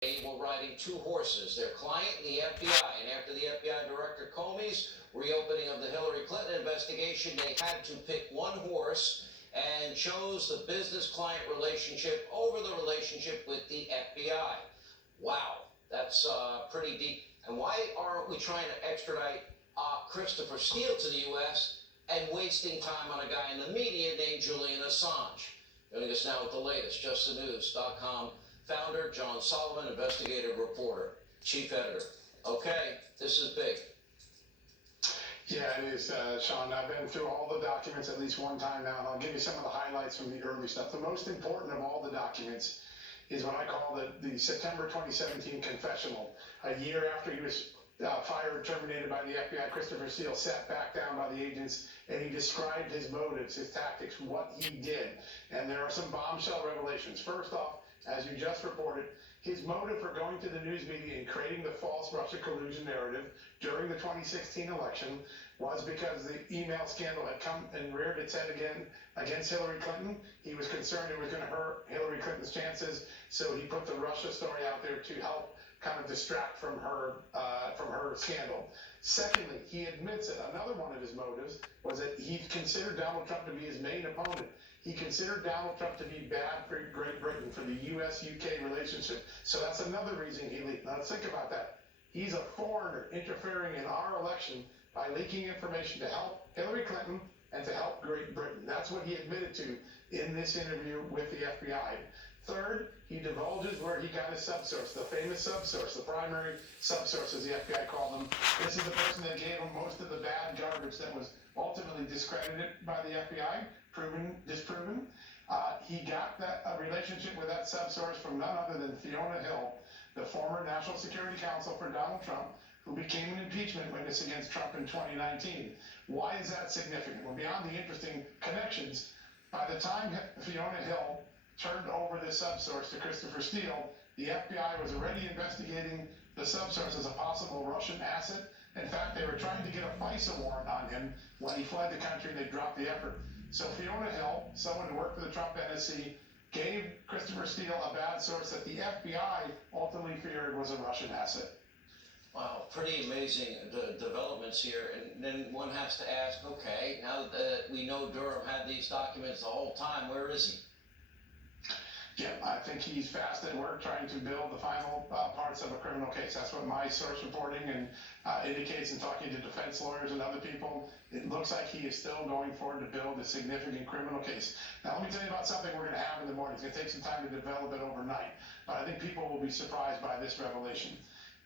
They were riding two horses, their client and the FBI. And after the FBI Director Comey's reopening of the Hillary Clinton investigation, they had to pick one horse and chose the business-client relationship over the relationship with the FBI. Wow, that's pretty deep. And why aren't we trying to extradite Christopher Steele to the U.S. and wasting time on a guy in the media named Julian Assange? Joining us now with the latest, justthenews.com founder, John Solomon, investigative reporter, chief editor. Okay, this is big. Yeah, it is, Sean. I've been through all the documents at least one time now, and I'll give you some of the highlights from the early stuff. The most important of all the documents is what I call the September 2017 confessional. A year after he was fired, terminated by the FBI, Christopher Steele sat back down by the agents, and he described his motives, his tactics, what he did. And there are some bombshell revelations. First off, as you just reported, his motive for going to the news media and creating the false Russia collusion narrative during the 2016 election was because the email scandal had come and reared its head again against Hillary Clinton. He was concerned it was going to hurt Hillary Clinton's chances, so he put the Russia story out there to help kind of distract from her scandal. Secondly, he admits that another one of his motives was that he considered Donald Trump to be his main opponent. He considered Donald Trump to be bad for Great Britain, for the U.S.-UK relationship. So that's another reason he leaked. Now let's think about that. He's a foreigner interfering in our election by leaking information to help Hillary Clinton and to help Great Britain. That's what he admitted to in this interview with the FBI. Third, he divulges where he got his subsource, the famous subsource, the primary subsource, as the FBI called them. This is the person that gave him most of the bad garbage that was ultimately discredited by the FBI, disproven. He got a relationship with that subsource from none other than Fiona Hill, the former National Security Counsel for Donald Trump, who became an impeachment witness against Trump in 2019. Why is that significant? Well, beyond the interesting connections, by the time Fiona Hill turned over the subsource to Christopher Steele, the FBI was already investigating the subsource as a possible Russian asset. In fact, they were trying to get a FISA warrant on him when he fled the country. They dropped the effort. So Fiona Hill, someone who worked for the Trump NSC, gave Christopher Steele a bad source that the FBI ultimately feared was a Russian asset. Wow, pretty amazing developments here. And then one has to ask, okay, now that we know Durham had these documents the whole time, where is he? Yeah, I think he's fast at work trying to build the final parts of a criminal case. That's what my source reporting and indicates in talking to defense lawyers and other people. It looks like he is still going forward to build a significant criminal case. Now, let me tell you about something we're going to have in the morning. It's going to take some time to develop it overnight, but I think people will be surprised by this revelation.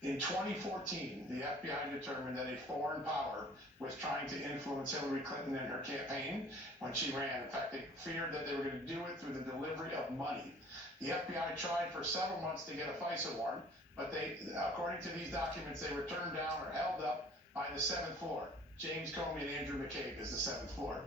In 2014, the FBI determined that a foreign power was trying to influence Hillary Clinton in her campaign when she ran. In fact, they feared that they were going to do it through the delivery of money. The FBI tried for several months to get a FISA warrant, but they, according to these documents, they were turned down or held up by the 7th floor. James Comey and Andrew McCabe is the 7th floor.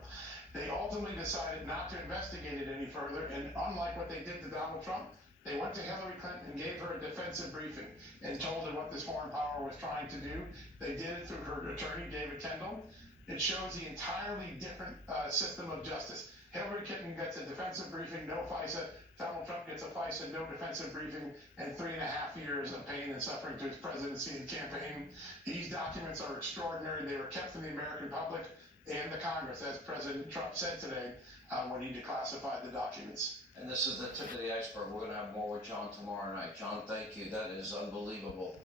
They ultimately decided not to investigate it any further, and unlike what they did to Donald Trump, they went to Hillary Clinton and gave her a defensive briefing and told her what this foreign power was trying to do. They did it through her attorney, David Kendall. It shows the entirely different system of justice. Hillary Clinton gets a defensive briefing, no FISA. Donald Trump gets a FISA, no defensive briefing, and 3.5 years of pain and suffering to his presidency and campaign. These documents are extraordinary. They were kept from the American public and the Congress, as President Trump said today when he declassified the documents. And this is the tip of the iceberg. We're going to have more with John tomorrow night. John, thank you. That is unbelievable.